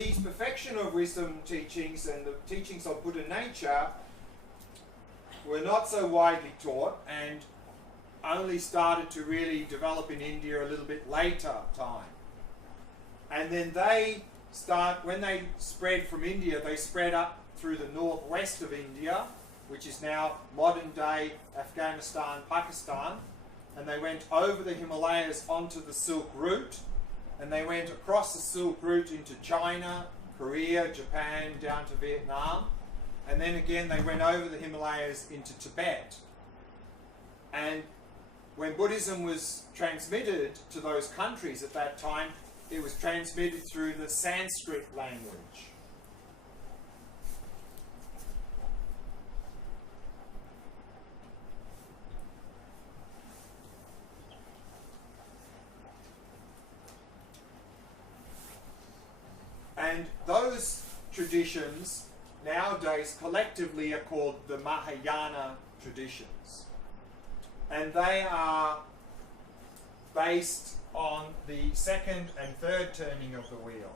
These perfection of wisdom teachings and the teachings of Buddha nature were not so widely taught and only started to really develop in India a little bit later time. And then when they spread from India, they spread up through the northwest of India, which is now modern day Afghanistan, Pakistan, and they went over the Himalayas onto the Silk Route, and they went across the Silk Route into China, Korea, Japan, down to Vietnam, and then again they went over the Himalayas into Tibet. And when Buddhism was transmitted to those countries at that time, it was transmitted through the Sanskrit language. And those traditions nowadays collectively are called the Mahayana traditions. And they are based on the second and third turning of the wheel.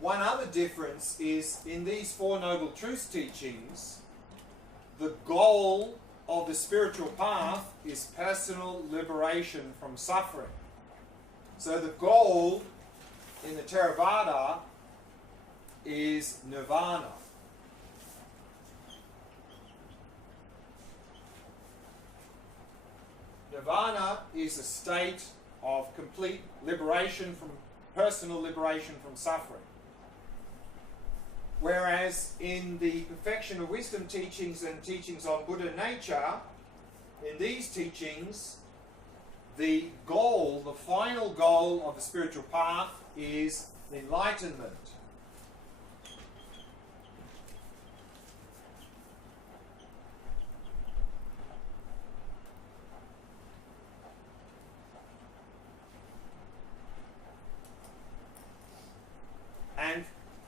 One other difference is in these Four Noble Truths teachings, the goal of the spiritual path is personal liberation from suffering. So the goal in the Theravada is nirvana. Nirvana is a state of complete liberation from personal liberation from suffering. Whereas in the perfection of wisdom teachings and teachings on Buddha nature, in these teachings, the goal, the final goal of the spiritual path is enlightenment. And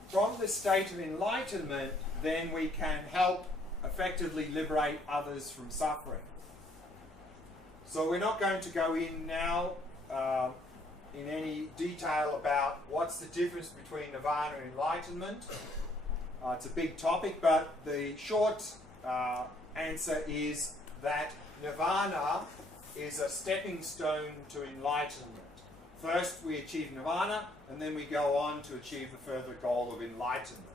from the state of enlightenment, then we can help effectively liberate others from suffering. So we're not going to go in now in any detail about what's the difference between nirvana and enlightenment. It's a big topic, but the short answer is that nirvana is a stepping stone to enlightenment. First we achieve nirvana, and then we go on to achieve the further goal of enlightenment.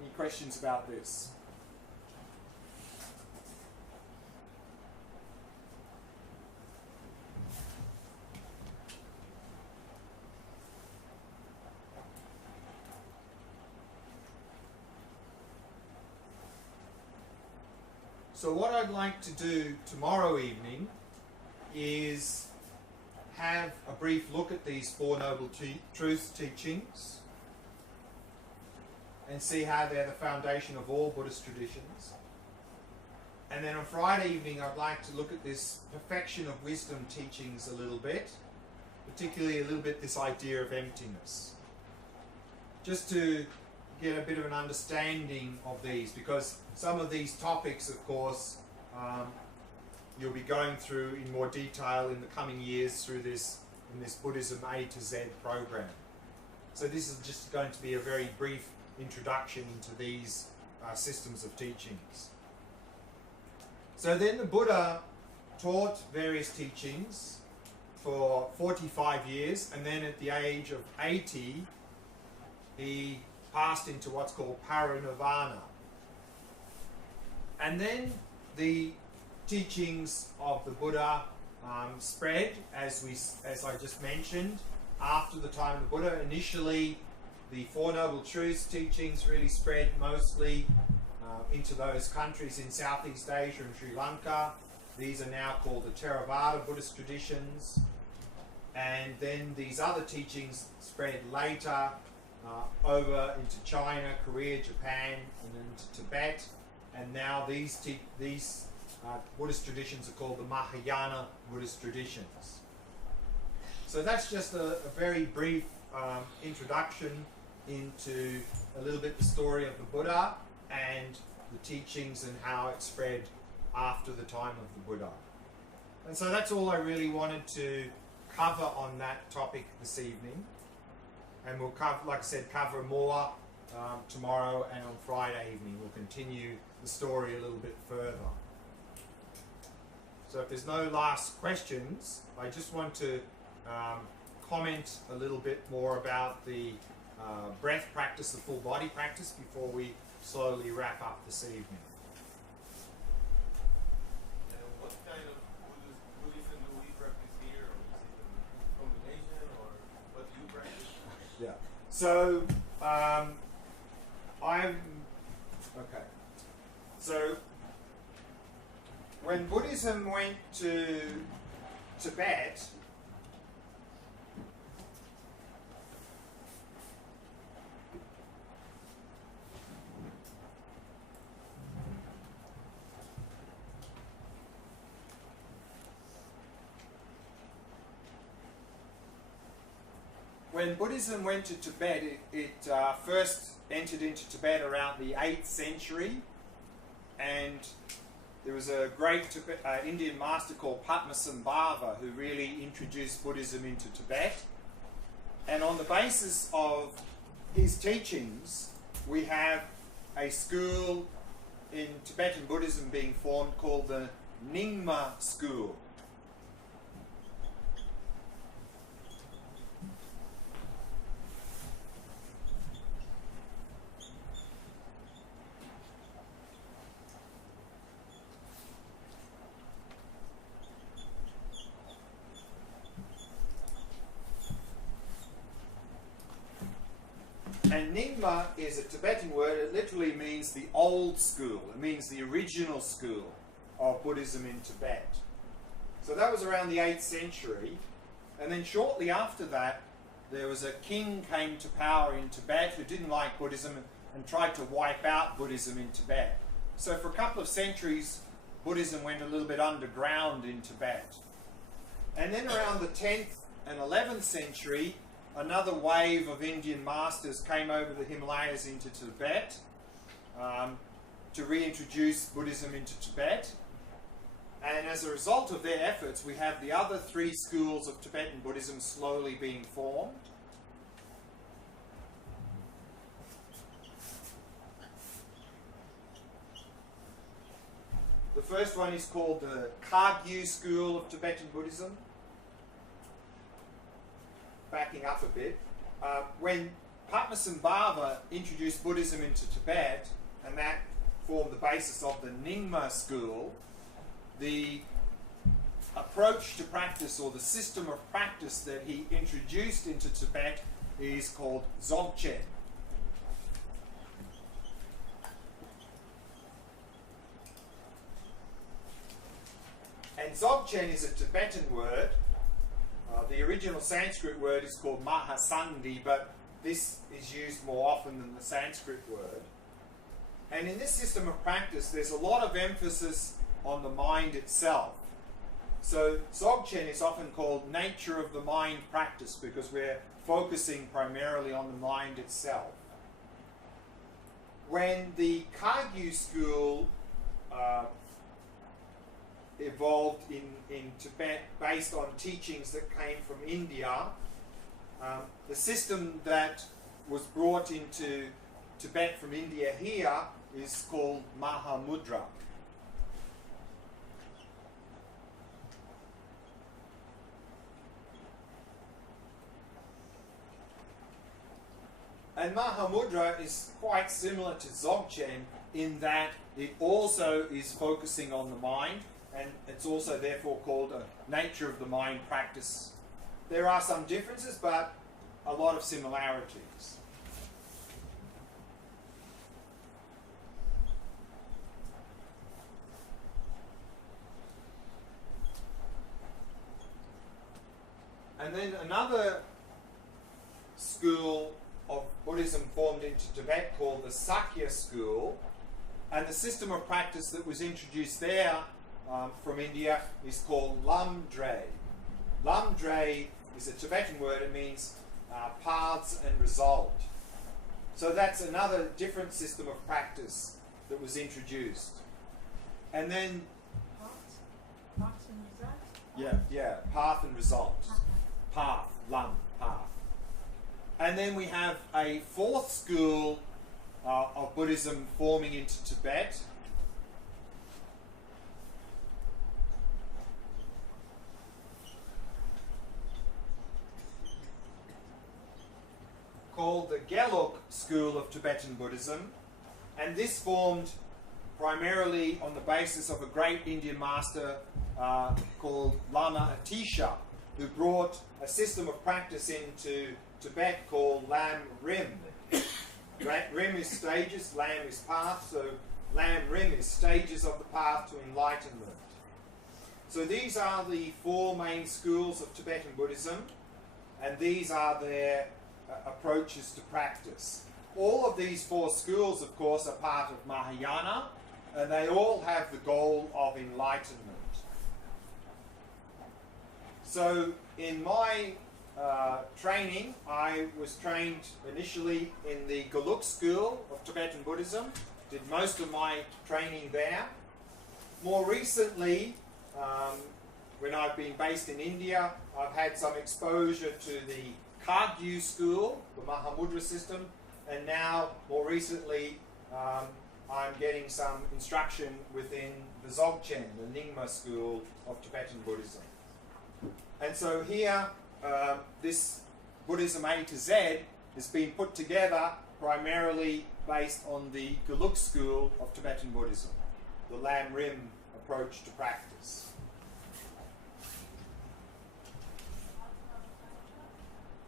Any questions about this? So what I'd like to do tomorrow evening is have a brief look at these Four Noble Truths teachings and see how they're the foundation of all Buddhist traditions. And then on Friday evening I'd like to look at this perfection of wisdom teachings a little bit, particularly a little bit this idea of emptiness. Just to get a bit of an understanding of these, because some of these topics, of course, you'll be going through in more detail in the coming years through this Buddhism A to Z program. So this is just going to be a very brief introduction into these systems of teachings. So then the Buddha taught various teachings for 45 years, and then at the age of 80 he passed into what's called parinirvana. And then the teachings of the Buddha spread, as I just mentioned, after the time of the Buddha. Initially, the Four Noble Truths teachings really spread mostly into those countries in Southeast Asia and Sri Lanka. These are now called the Theravada Buddhist traditions. And then these other teachings spread later over into China, Korea, Japan, and then to Tibet. And now these Buddhist traditions are called the Mahayana Buddhist traditions. So that's just a very brief introduction into a little bit the story of the Buddha and the teachings and how it spread after the time of the Buddha. And so that's all I really wanted to cover on that topic this evening. And we'll cover, like I said, cover more tomorrow, and on Friday evening we'll continue the story a little bit further. So if there's no last questions, I just want to comment a little bit more about the breath practice, the full body practice, before we slowly wrap up this evening. What kind of Buddhism do we practice here? Or is it a combination, or what do you practice? Yeah. So okay. So when Buddhism went to Tibet, it first entered into Tibet around the 8th century, and there was a great Indian master called Padmasambhava who really introduced Buddhism into Tibet. And on the basis of his teachings, we have a school in Tibetan Buddhism being formed called the Nyingma school. And Nyingma is a Tibetan word. It literally means the old school. It means the original school of Buddhism in Tibet. So that was around the 8th century. And then shortly after that, there was a king came to power in Tibet who didn't like Buddhism and tried to wipe out Buddhism in Tibet. So for a couple of centuries, Buddhism went a little bit underground in Tibet. And then around the 10th and 11th century, another wave of Indian masters came over the Himalayas into Tibet to reintroduce Buddhism into Tibet. And as a result of their efforts, we have the other 3 schools of Tibetan Buddhism slowly being formed. The first one is called the Kagyu school of Tibetan Buddhism. Backing up a bit, when Padmasambhava introduced Buddhism into Tibet, and that formed the basis of the Nyingma school, the approach to practice, or the system of practice that he introduced into Tibet, is called Dzogchen. And Dzogchen is a Tibetan word. The original Sanskrit word is called Mahasandhi, but this is used more often than the Sanskrit word. And in this system of practice, there's a lot of emphasis on the mind itself. So Dzogchen is often called nature of the mind practice because we're focusing primarily on the mind itself. When the Kagyu school evolved in Tibet based on teachings that came from India, the system that was brought into Tibet from India here is called Mahamudra. And Mahamudra is quite similar to Dzogchen in that it also is focusing on the mind, and it's also therefore called a nature of the mind practice. There are some differences, but a lot of similarities. And then another school of Buddhism formed into Tibet called the Sakya school, and the system of practice that was introduced there from India is called Lamdre. Lamdre is a Tibetan word. It means paths and result. So that's another different system of practice that was introduced. And then Paths and result? Yeah, path and result. Path, lam, path. And then we have a fourth school of Buddhism forming into Tibet. Called the Gelug school of Tibetan Buddhism. And this formed primarily on the basis of a great Indian master called Lama Atisha, who brought a system of practice into Tibet called Lam Rim. Rim is stages, Lam is path, so Lam Rim is stages of the path to enlightenment. So these are the four main schools of Tibetan Buddhism, and these are their approaches to practice. All of these four schools, of course, are part of Mahayana, and they all have the goal of enlightenment. So in my training, I was trained initially in the Gelug school of Tibetan Buddhism, did most of my training there. More recently, when I've been based in India, I've had some exposure to the Kagyu school, the Mahamudra system, and now, more recently, I'm getting some instruction within the Dzogchen, the Nyingma school of Tibetan Buddhism. And so here, this Buddhism A to Z has been put together primarily based on the Gelug school of Tibetan Buddhism, the Lam Rim approach to practice.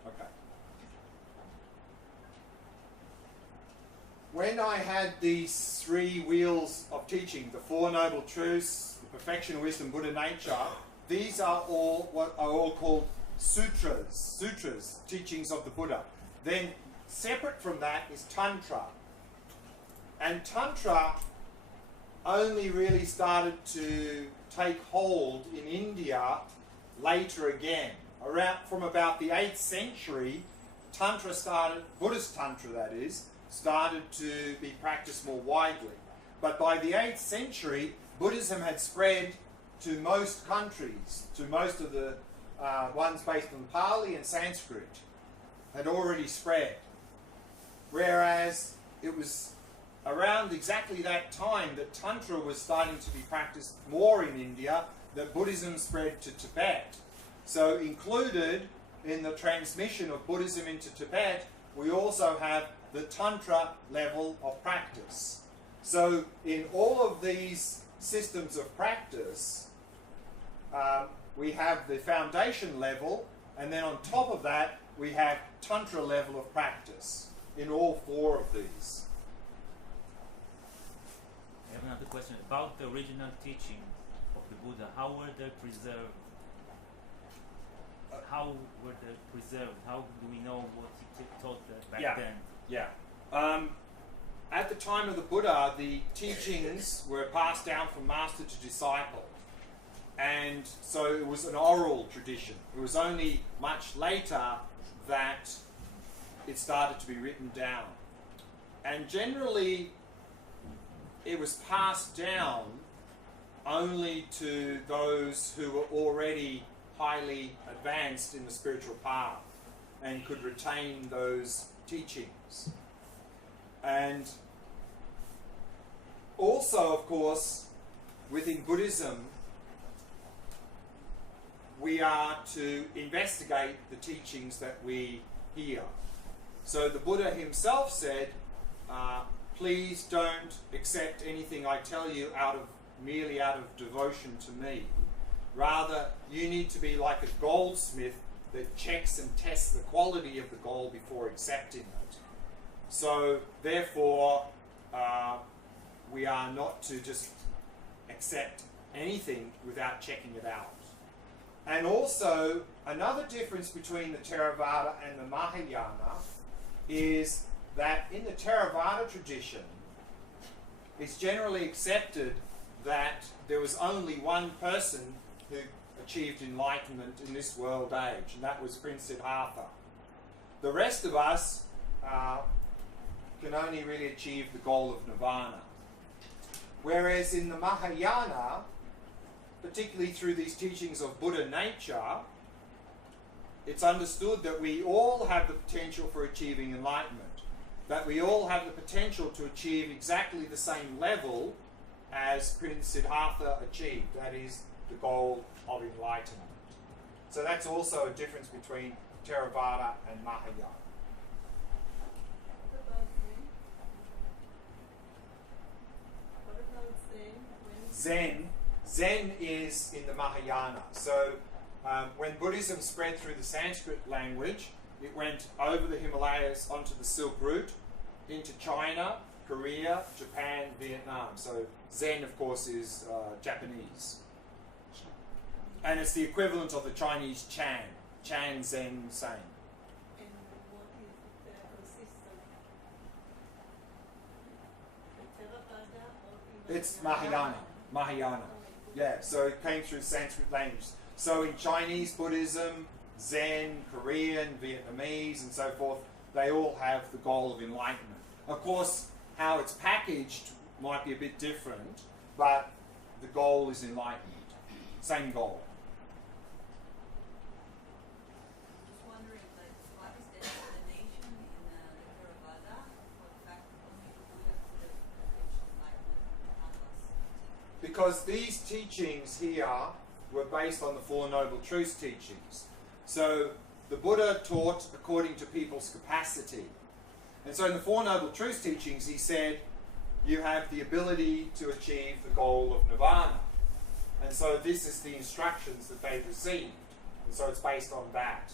Okay. When I had these three wheels of teaching, the Four Noble Truths, the Perfection, Wisdom, Buddha Nature, these are all what are all called sutras, teachings of the Buddha. Then separate from that is Tantra. And Tantra only really started to take hold in India later again. From about the 8th century, Tantra started, Buddhist Tantra that is, started to be practiced more widely. But by the 8th century, Buddhism had spread to most countries, to most of the ones based on Pali and Sanskrit, had already spread. Whereas it was around exactly that time that Tantra was starting to be practiced more in India, that Buddhism spread to Tibet. So included in the transmission of Buddhism into Tibet, we also have the Tantra level of practice. So in all of these systems of practice, we have the foundation level, and then on top of that, we have Tantra level of practice in all four of these. I have another question about the original teaching of the Buddha. How were they preserved? How were they preserved? How do we know what he taught back then? Yeah. At the time of the Buddha, the teachings were passed down from master to disciple. And so it was an oral tradition. It was only much later that it started to be written down. And generally, it was passed down only to those who were already highly advanced in the spiritual path and could retain those teachings. And also, of course, within Buddhism, we are to investigate the teachings that we hear. So the Buddha himself said, please don't accept anything I tell you merely out of devotion to me. Rather, you need to be like a goldsmith that checks and tests the quality of the gold before accepting it. So, therefore, we are not to just accept anything without checking it out. And also, another difference between the Theravada and the Mahayana is that in the Theravada tradition, it's generally accepted that there was only one person who achieved enlightenment in this world age, and that was Prince Siddhartha. The rest of us can only really achieve the goal of nirvana. Whereas in the Mahayana, particularly through these teachings of Buddha nature, it's understood that we all have the potential for achieving enlightenment, that we all have the potential to achieve exactly the same level as Prince Siddhartha achieved, that is, the goal of enlightenment. So that's also a difference between Theravada and Mahayana. Zen is in the Mahayana. So when Buddhism spread through the Sanskrit language, it went over the Himalayas onto the Silk Route, into China, Korea, Japan, Vietnam. So Zen, of course, is Japanese. And it's the equivalent of the Chinese Chan. Chan, Zen, same. And what is the consistent? Theravada or It's Mahayana. Mahayana. Yeah, so it came through Sanskrit language. So in Chinese Buddhism, Zen, Korean, Vietnamese, and so forth, they all have the goal of enlightenment. Of course, how it's packaged might be a bit different, but the goal is enlightenment. Same goal. Just wondering, like, what is the explanation in the Theravada for the fact that only the Buddha could have reached enlightenment and others? Because these teachings here were based on the Four Noble Truths teachings. So the Buddha taught according to people's capacity. And so in the Four Noble Truths teachings, he said, you have the ability to achieve the goal of nirvana. And so this is the instructions that they've received. And so it's based on that.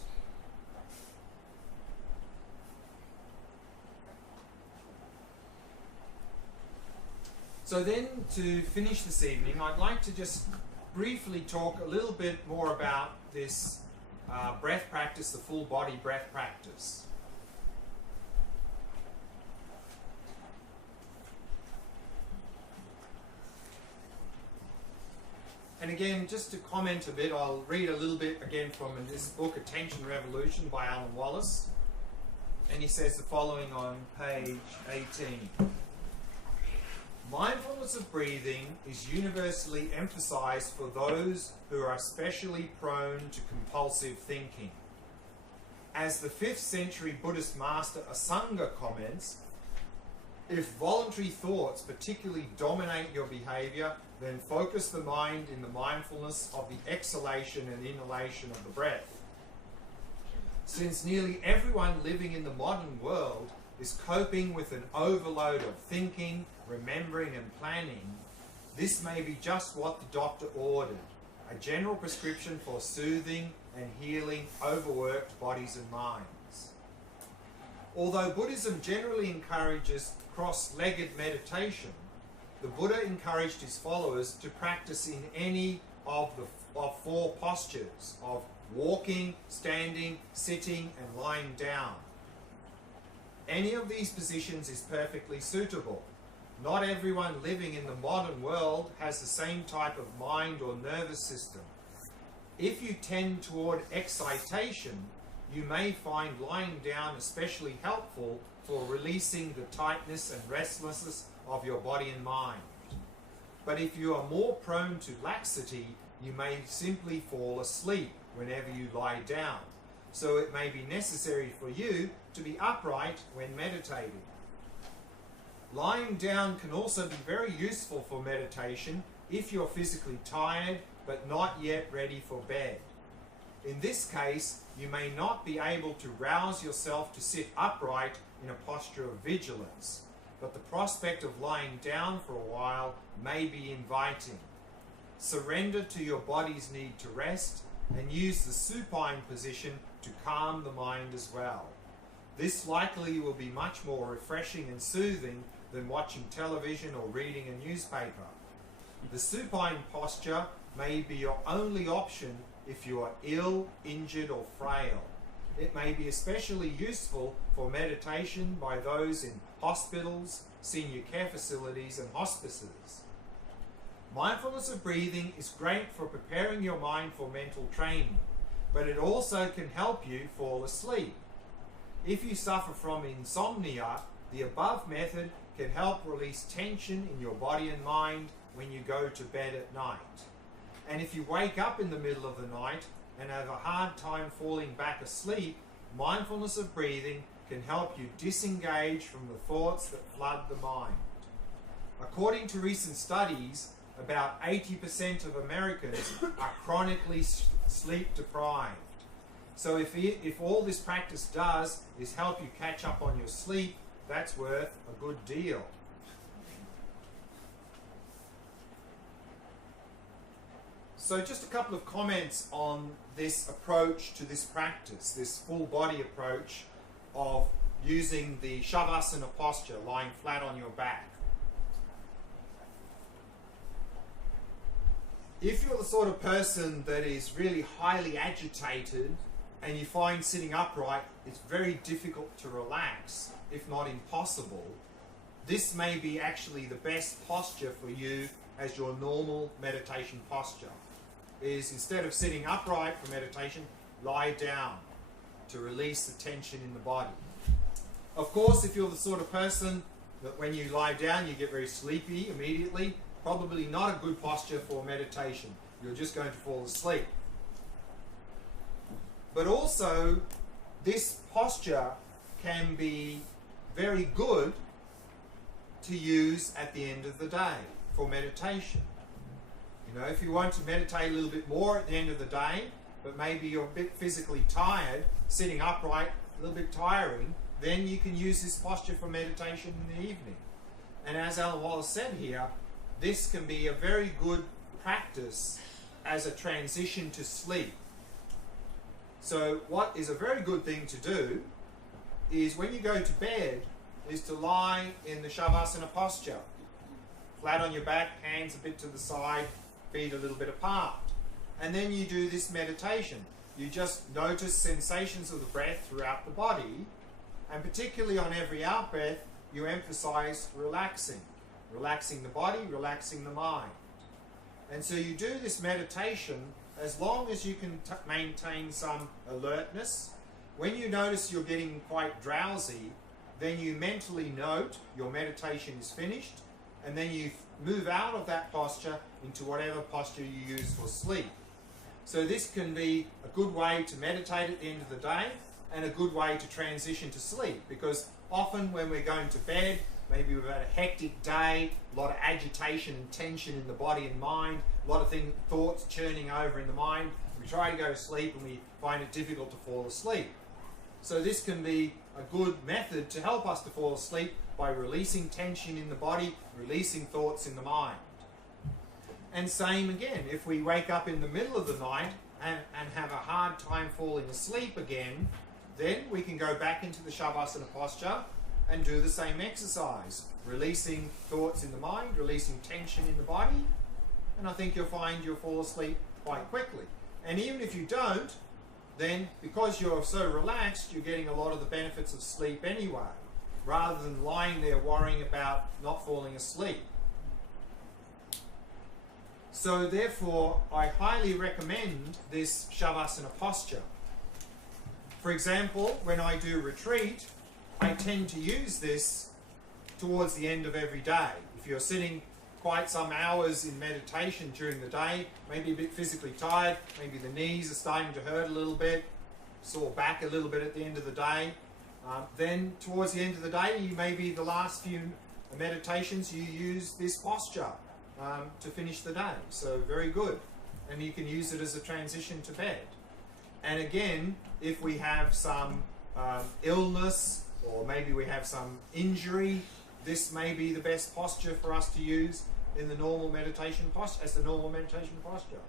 So then, to finish this evening, I'd like to just briefly talk a little bit more about this breath practice, the full body breath practice. And again, just to comment a bit, I'll read a little bit again from this book, Attention Revolution by Alan Wallace. And he says the following on page 18. Mindfulness of breathing is universally emphasized for those who are especially prone to compulsive thinking. As the 5th century Buddhist master Asanga comments, if voluntary thoughts particularly dominate your behavior, then focus the mind in the mindfulness of the exhalation and inhalation of the breath. Since nearly everyone living in the modern world is coping with an overload of thinking, remembering and planning, this may be just what the doctor ordered, a general prescription for soothing and healing overworked bodies and minds. Although Buddhism generally encourages cross-legged meditation, the Buddha encouraged his followers to practice in any of the 4 postures of walking, standing, sitting and lying down. Any of these positions is perfectly suitable. Not everyone living in the modern world has the same type of mind or nervous system. If you tend toward excitation, you may find lying down especially helpful for releasing the tightness and restlessness of your body and mind. But if you are more prone to laxity, you may simply fall asleep whenever you lie down. So it may be necessary for you to be upright when meditating. Lying down can also be very useful for meditation if you're physically tired but not yet ready for bed. In this case, you may not be able to rouse yourself to sit upright in a posture of vigilance, but the prospect of lying down for a while may be inviting. Surrender to your body's need to rest and use the supine position to calm the mind as well. This likely will be much more refreshing and soothing than watching television or reading a newspaper. The supine posture may be your only option if you are ill, injured or frail. It may be especially useful for meditation by those in hospitals, senior care facilities and hospices. Mindfulness of breathing is great for preparing your mind for mental training, but it also can help you fall asleep. If you suffer from insomnia, the above method can help release tension in your body and mind when you go to bed at night. And if you wake up in the middle of the night and have a hard time falling back asleep, mindfulness of breathing can help you disengage from the thoughts that flood the mind. According to recent studies, about 80% of Americans are chronically sleep deprived. So if all this practice does is help you catch up on your sleep, that's worth a good deal. So just a couple of comments on this approach to this practice, this full body approach of using the Shavasana posture, lying flat on your back. If you're the sort of person that is really highly agitated and you find sitting upright it's very difficult to relax, if not impossible, this may be actually the best posture for you as your normal meditation posture. Is instead of sitting upright for meditation, lie down to release the tension in the body. Of course, if you're the sort of person that when you lie down you get very sleepy immediately, probably not a good posture for meditation. You're just going to fall asleep. But also, this posture can be very good to use at the end of the day for meditation. You know, if you want to meditate a little bit more at the end of the day, but maybe you're a bit physically tired, sitting upright, a little bit tiring, then you can use this posture for meditation in the evening. And as Alan Wallace said here, this can be a very good practice as a transition to sleep. So what is a very good thing to do is when you go to bed is to lie in the Shavasana posture. Flat on your back, hands a bit to the side, feet a little bit apart. And then you do this meditation. You just notice sensations of the breath throughout the body, and particularly on every out breath, you emphasize relaxing. Relaxing the body, relaxing the mind. And so you do this meditation as long as you can maintain some alertness. When you notice you're getting quite drowsy, then you mentally note your meditation is finished, and then you move out of that posture into whatever posture you use for sleep. So this can be a good way to meditate at the end of the day and a good way to transition to sleep, because often when we're going to bed, maybe we've had a hectic day, a lot of agitation and tension in the body and mind, a lot of thoughts churning over in the mind. We try to go to sleep and we find it difficult to fall asleep. So this can be a good method to help us to fall asleep by releasing tension in the body, releasing thoughts in the mind. And same again, if we wake up in the middle of the night and have a hard time falling asleep again, then we can go back into the Shavasana posture and do the same exercise, releasing thoughts in the mind, releasing tension in the body, and I think you'll find you'll fall asleep quite quickly. And even if you don't, then because you're so relaxed, you're getting a lot of the benefits of sleep anyway, rather than lying there worrying about not falling asleep. So therefore, I highly recommend this Shavasana posture. For example, when I do retreat, I tend to use this towards the end of every day. If you're sitting quite some hours in meditation during the day, maybe a bit physically tired, maybe the knees are starting to hurt a little bit, sore back a little bit at the end of the day, then towards the end of the day, maybe the last few meditations you use this posture to finish the day. So very good. And you can use it as a transition to bed. And again, if we have some illness, or maybe we have some injury, this may be the best posture for us to use in the normal meditation posture, as the normal meditation posture.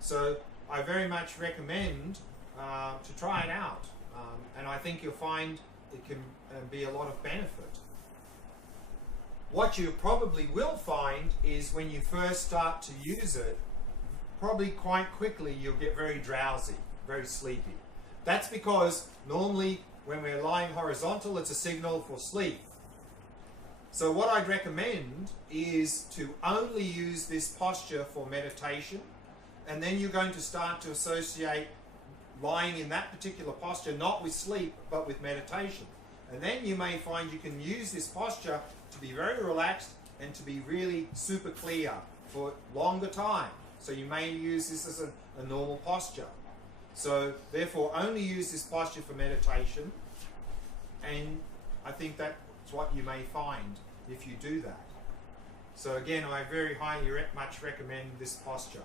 So I very much recommend to try it out, and I think you'll find it can be a lot of benefit. What you probably will find is when you first start to use it, probably quite quickly you'll get very drowsy, very sleepy. That's because normally when we're lying horizontal, it's a signal for sleep. So what I'd recommend is to only use this posture for meditation, and then you're going to start to associate lying in that particular posture not with sleep but with meditation. And then you may find you can use this posture to be very relaxed and to be really super clear for longer times. So you may use this as a normal posture. So therefore only use this posture for meditation, and I think that's what you may find if you do that. So again, I very highly much recommend this posture.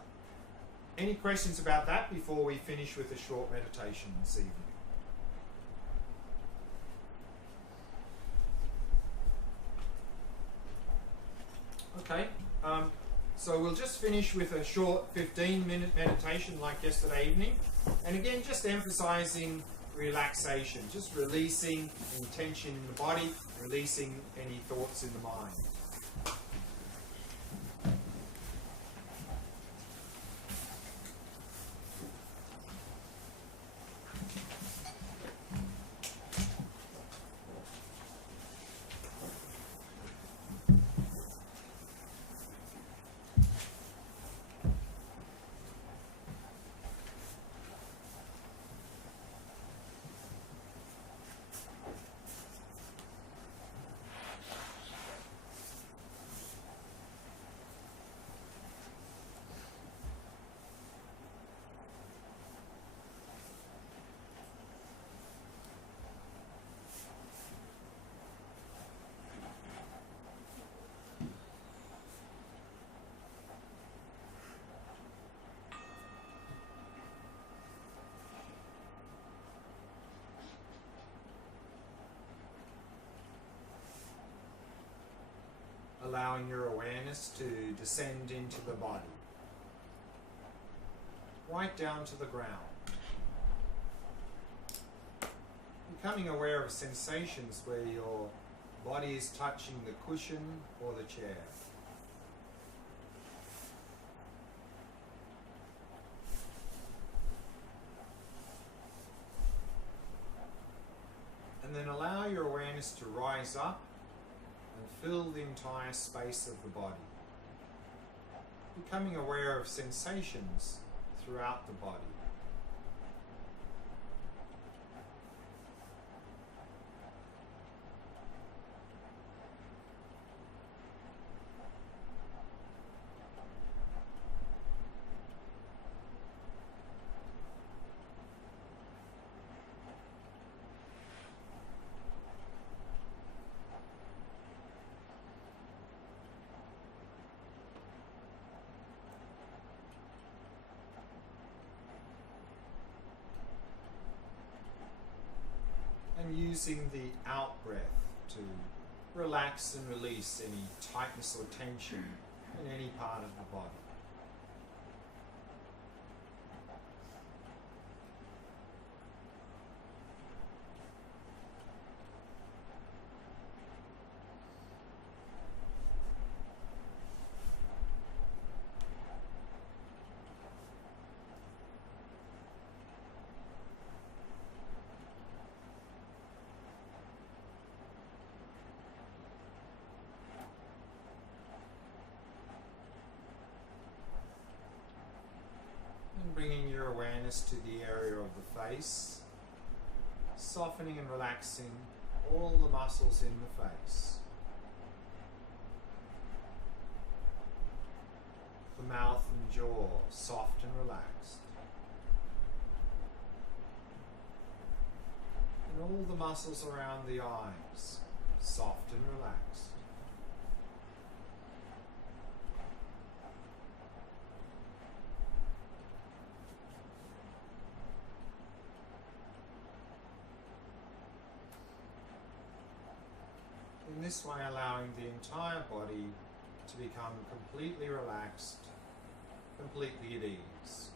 Any questions about that before we finish with a short meditation this evening? Okay, so we'll just finish with a short 15-minute meditation like yesterday evening. And again, just emphasizing relaxation, just releasing any tension in the body, releasing any thoughts in the mind. Allowing your awareness to descend into the body, right down to the ground. Becoming aware of sensations where your body is touching the cushion or the chair. And then allow your awareness to rise up and fill the entire space of the body. Becoming aware of sensations throughout the body. And using the out breath to relax and release any tightness or tension in any part of the body. Bringing your awareness to the area of the face, softening and relaxing all the muscles in the face. The mouth and jaw, soft and relaxed. And all the muscles around the eyes, soft and relaxed. In this way, allowing the entire body to become completely relaxed, completely at ease.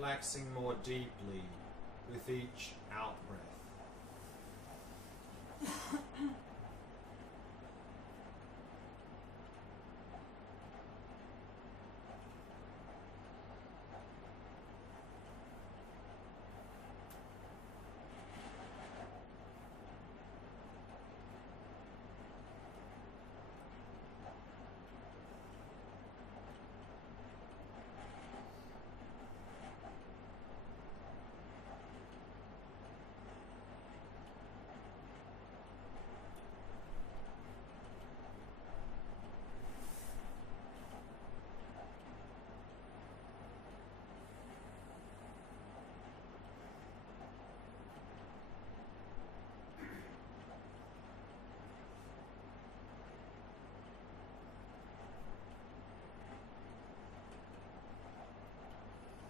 relaxing more deeply with each out breath.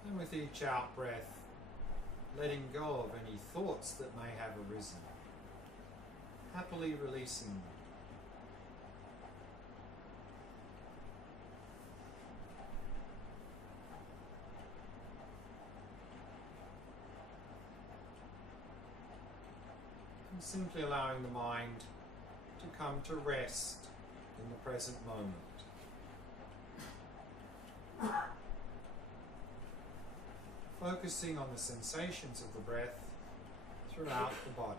And with each out breath, letting go of any thoughts that may have arisen, happily releasing them. And simply allowing the mind to come to rest in the present moment. Focusing on the sensations of the breath throughout the body.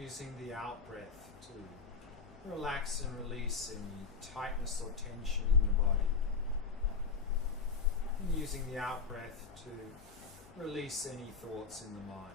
Using the out breath to relax and release any tightness or tension in the body. And using the out breath to release any thoughts in the mind.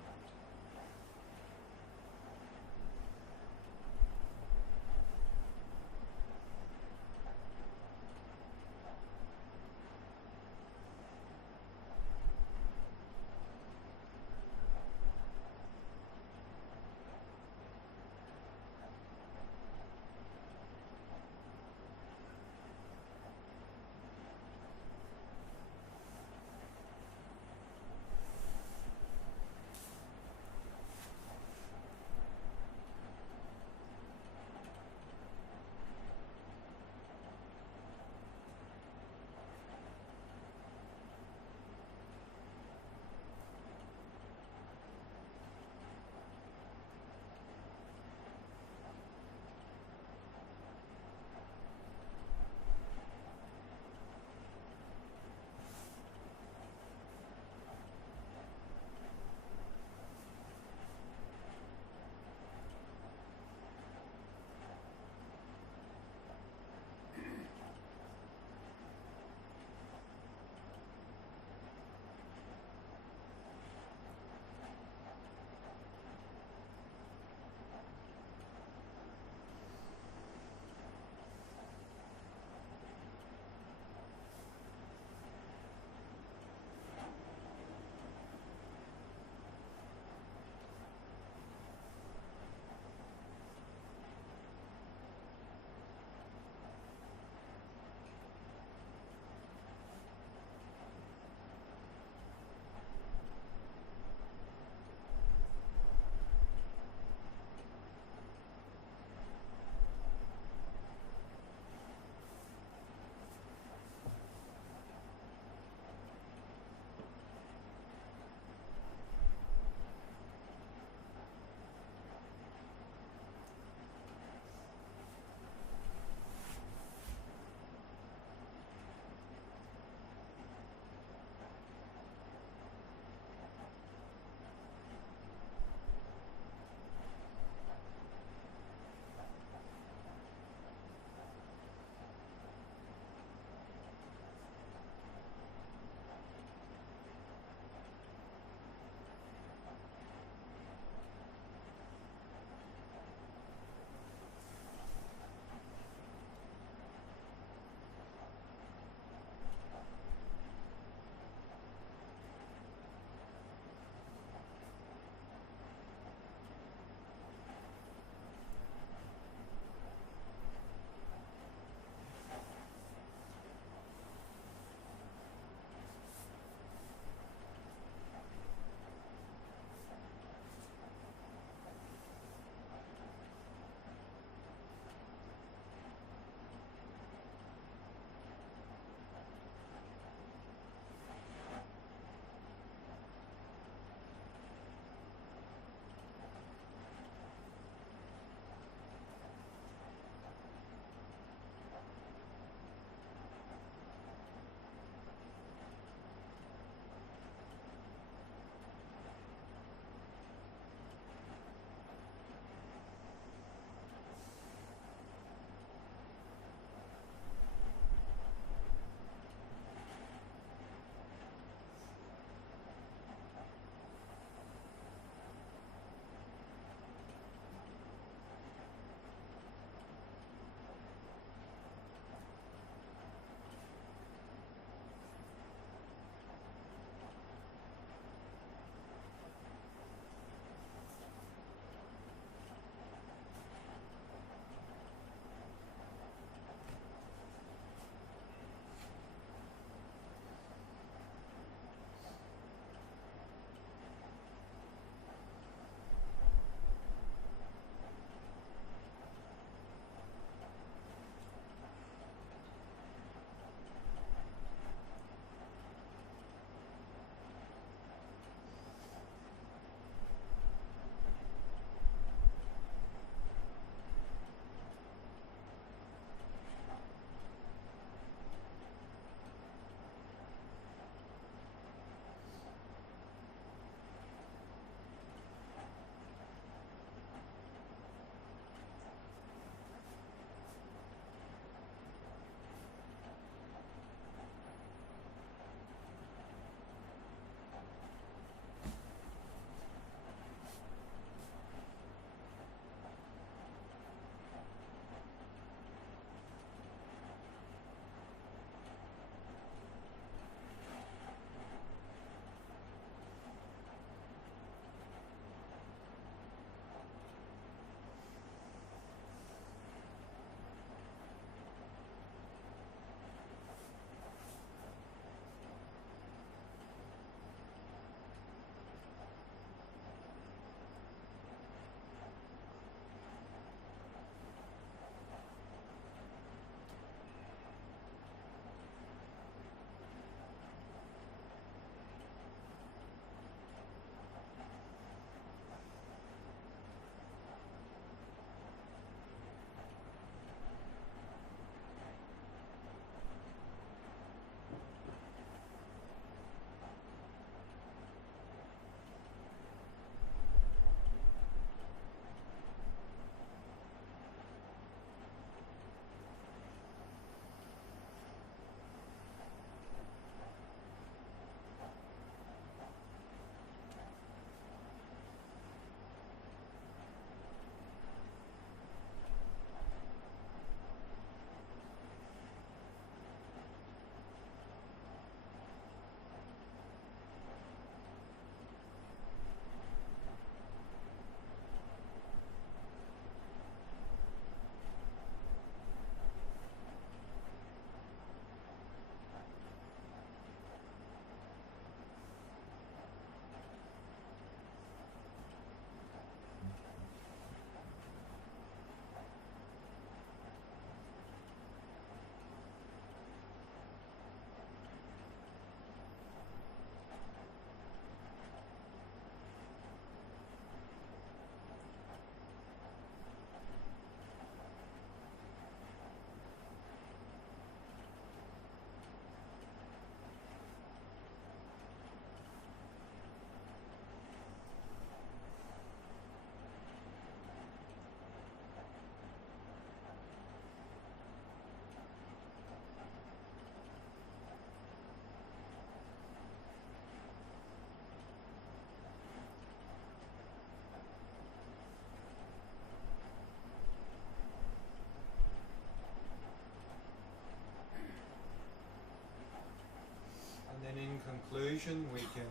conclusion, we can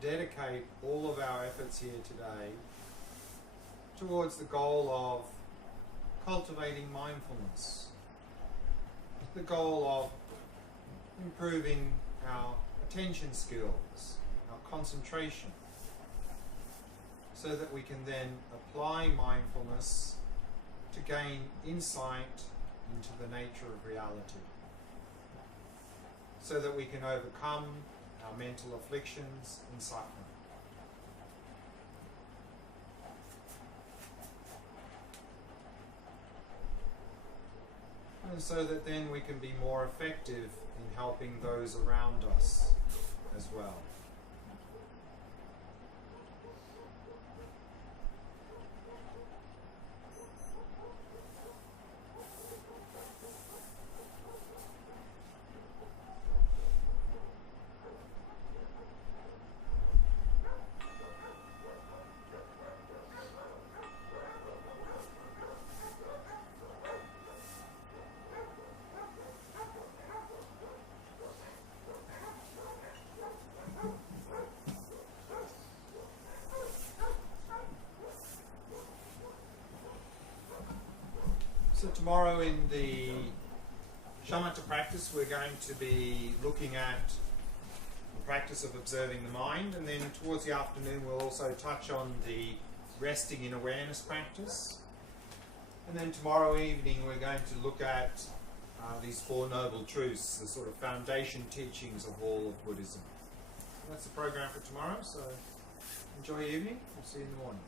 dedicate all of our efforts here today towards the goal of cultivating mindfulness, the goal of improving our attention skills, our concentration, so that we can then apply mindfulness to gain insight into the nature of reality, so that we can overcome our mental afflictions and suffering. And so that then we can be more effective in helping those around us as well. So tomorrow in the shamatha practice we're going to be looking at the practice of observing the mind, and then towards the afternoon we'll also touch on the resting in awareness practice. And then tomorrow evening we're going to look at these Four Noble Truths, the sort of foundation teachings of all of Buddhism. That's the program for tomorrow, so enjoy your evening. We'll see you in the morning.